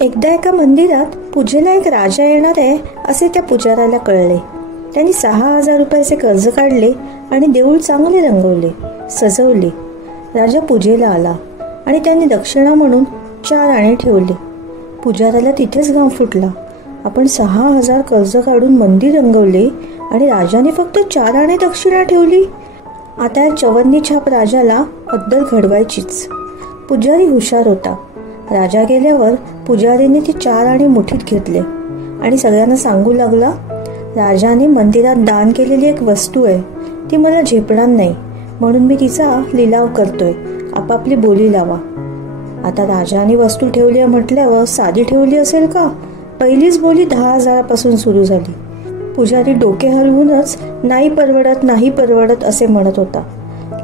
एकदा एका मंदिरात पूजेला एक राजा येणार आहे असे त्या पुजाऱ्याला कळले. त्यांनी 6,000 रुपयाचे कर्ज काढले आणि देऊळ चांगले रंगवले, सजवले. राजा पूजेला आला आणि त्यांनी दक्षिणा म्हणून 4 आणे ठेवले. पुजाऱ्याला तिथेच घाम फुटला. आपण 6,000 कर्ज काढून मंदिर रंगवले आणि राजाने फक्त 4 आणे दक्षिणा ठेवली. आता या चवन्नी छाप राजाला अद्दल घडवायचीच. पुजारी हुशार होता. राजा गेल्यावर पुजारीने ती 4 आणे मुठीत घेतले आणि सगळ्यांना सांगू लागला, राजाने मंदिरात दान केलेली एक वस्तू आहे, ती मला झेपणार नाही, म्हणून मी तिचा लिलाव करतोय. आपापली बोली लावा. आता राजाने वस्तू ठेवली आहे म्हटल्यावर साधी ठेवली असेल का? पहिलीच बोली 10,000 पासून सुरू झाली. पुजारी डोके हलवूनच नाही परवडत, नाही परवडत असे म्हणत होता.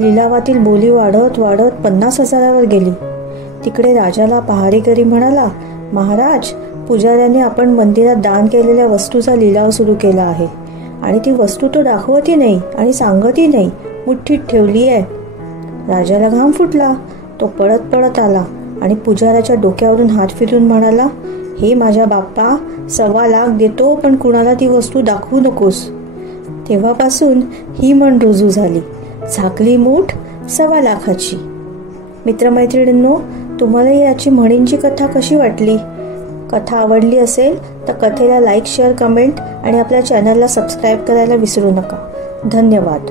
लिलावातील बोली वाढत वाढत 50,000 गेली. तिकडे राजाला पहारेकरी म्हणाला, महाराज, पुजाऱ्याने आपण मंदिरात दान केलेल्या वस्तूचा लिलाव सुरू केला आहे आणि ती वस्तू तो दाखवती नाही आणि सांगतही नाही, मुठ्ठीत ठेवली आहे. राजाला घाम फुटला. तो पळत पळत आला आणि पुजाऱ्याच्या डोक्यावरून हात फिरून म्हणाला, हे माझ्या बाप्पा, 1,25,000 देतो, पण कुणाला ती वस्तू दाखवू नकोस. तेव्हापासून ही म्हण रुजू झाली, झाकली मूठ 1,25,000ची. मित्रमैत्रिणींनो, तुम्हाला याची म्हणींची कथा कशी वाटली? कथा आवडली असेल तर कथेला लाईक, शेअर, कमेंट आणि आपल्या चॅनलला सबस्क्राईब करायला विसरू नका. धन्यवाद.